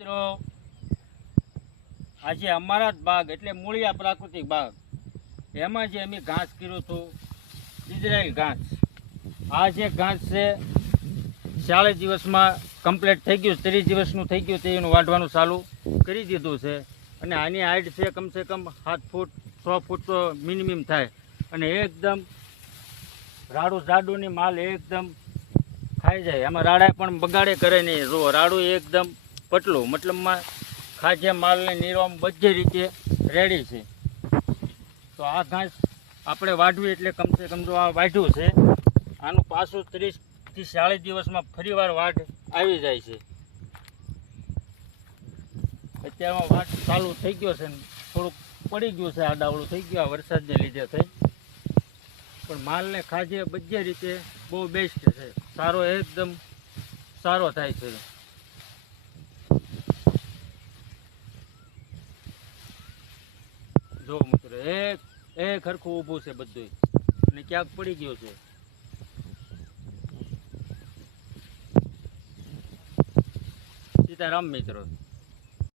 મિત્રો આજે અમારા જ બાગ એટલે મૂળિયા પ્રાકૃતિક બાગ એમાં જે અમે ઘાસ કર્યું હતું ઇઝરાયલ ઘાસ. આ જે ઘાસ છે 40 દિવસમાં કમ્પ્લીટ થઈ ગયું, 30 દિવસનું થઈ ગયું તે એનું વાઢવાનું ચાલુ કરી દીધું છે. અને આની હાઈટ છે કમસે કમ 7 ફૂટ 6 ફૂટ તો મિનિમમ થાય. અને એકદમ રાડું જાડુની માલ એકદમ ખાઈ જાય, એમાં રાડા પણ બગાડે કરે નહીં. જો રાડું એકદમ પટલું, મતલબમાં ખાજે માલને નીરવા બધી રીતે રેડી છે. તો આ ઘાસ આપણે વાઢવી એટલે કમસે કમ જો આ વાઢ્યું છે આનું પાછું 30 થી 40 દિવસમાં ફરીવાર વાઢ આવી જાય છે. અત્યારમાં વાઢ ચાલુ થઈ ગયો છે, થોડુંક પડી ગયું છે, આડાવડું થઈ ગયું આ વરસાદને લીધે થઈ. પણ માલને ખાજે બધી રીતે બહુ બેસ્ટ છે, સારો એકદમ સારો થાય છે. જો મિત્રો એક હરખું ઊભું છે બધું, અને ક્યાંક પડી ગયું છે. સીતારામ મિત્રો.